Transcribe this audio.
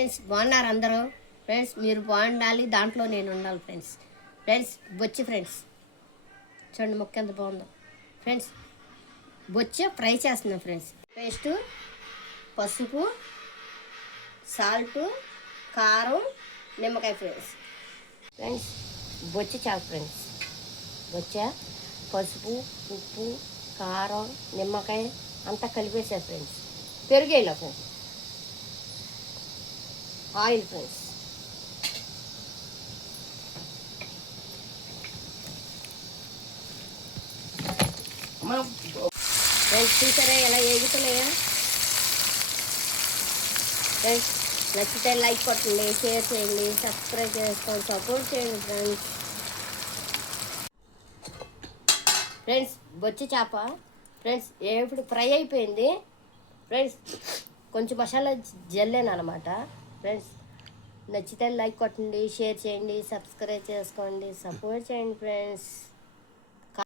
Friends బాగున్నారు అందరూ. Friends మీరు బాగుండాలి, దాంట్లో నేను ఉండాలి. ఫ్రెండ్స్ ఫ్రెండ్స్ బొచ్చి ఫ్రెండ్స్ చూడండి మొక్క ఎంత బాగుందో. ఫ్రెండ్స్ బొచ్చి ఫ్రై చేస్తున్నాం ఫ్రెండ్స్. పేస్ట్, పసుపు, సాల్ట్, కారం, నిమ్మకాయ ఫ్రెండ్స్. ఫ్రెండ్స్ బొచ్చి చాలు ఫ్రెండ్స్. బొచ్చ, పసుపు, ఉప్పు, కారం, నిమ్మకాయ అంతా కలిపేసారు ఫ్రెండ్స్. పెరుగేలా ఫ్రెండ్స్. Oil friends. ఫ్రెండ్స్ చూసారా ఎలా వేగుతున్నాయా? ఫ్రెండ్స్ నచ్చితే లైక్ కొట్టండి, షేర్ చేయండి, సబ్స్క్రైబ్ చేసుకోండి, సపోర్ట్ చేయండి ఫ్రెండ్స్. ఫ్రెండ్స్ బొచ్చి చేప ఫ్రెండ్స్ ఇప్పుడు ఫ్రై అయిపోయింది ఫ్రెండ్స్. కొంచెం మసాలా జల్లేను అనమాట ఫ్రెండ్స్. నచ్చితే లైక్ కొట్టండి, షేర్ చేయండి, సబ్స్క్రైబ్ చేసుకోండి, సపోర్ట్ చేయండి ఫ్రెండ్స్.